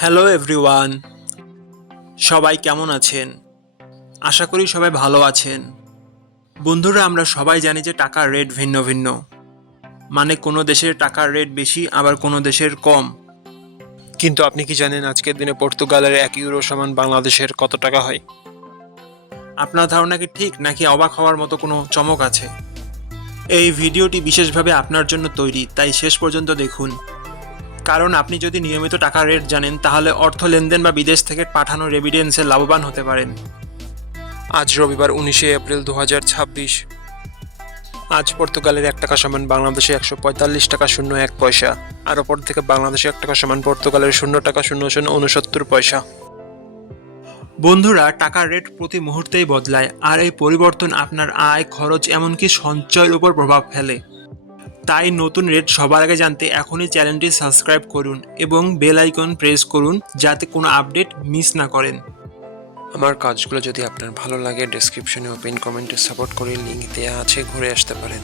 Hello everyone, সবাই কেমন আছেন? আশা করি সবাই ভালো আছেন। বন্ধুরা, আমরা সবাই জানি যে টাকার রেট ভিন্ন ভিন্ন। মানে কোনো দেশের টাকার রেট বেশি, আবার কোনো দেশের কম। কিন্তু আপনি কি জানেন আজকের দিনে পর্তুগালের 1 ইউরো সমান বাংলাদেশের কত টাকা হয়? আপনার ধারণা কি ঠিক, নাকি অবাক হওয়ার মতো কোনো চমক আছে? এই ভিডিওটি বিশেষভাবে আপনার জন্য তৈরি, তাই শেষ পর্যন্ত দেখুন। কারণ আপনি যদি নিয়মিত টাকার রেট জানেন, তাহলে অর্থ লেনদেন বা বিদেশ থেকে পাঠানো রেমিটেন্সে লাভবান হতে পারেন। আজ রবিবার 19 এপ্রিল 2026। আজ পর্তুগালের 1 টাকা সমান বাংলাদেশে 145 টাকা 01 পয়সা, আর অপর থেকে বাংলাদেশে 1 টাকা সমান পর্তুগালের 0 টাকা 0069 পয়সা। বন্ধুরা, টাকার রেট প্রতি মুহূর্তেই বদলায়, আর এই পরিবর্তন আপনার আয়, খরচ, এমনকি সঞ্চয়ের উপর প্রভাব ফেলে। তাই নতুন রেট সবার আগে জানতে এখনই চ্যানেলটি সাবস্ক্রাইব করুন এবং বেল আইকন প্রেস করুন, যাতে কোনো আপডেট মিস না করেন। আমার কাজগুলো যদি আপনার ভালো লাগে, ডেসক্রিপশনে ও পিন কমেন্টে সাপোর্ট করে লিঙ্ক দেওয়া আছে, ঘুরে আসতে পারেন।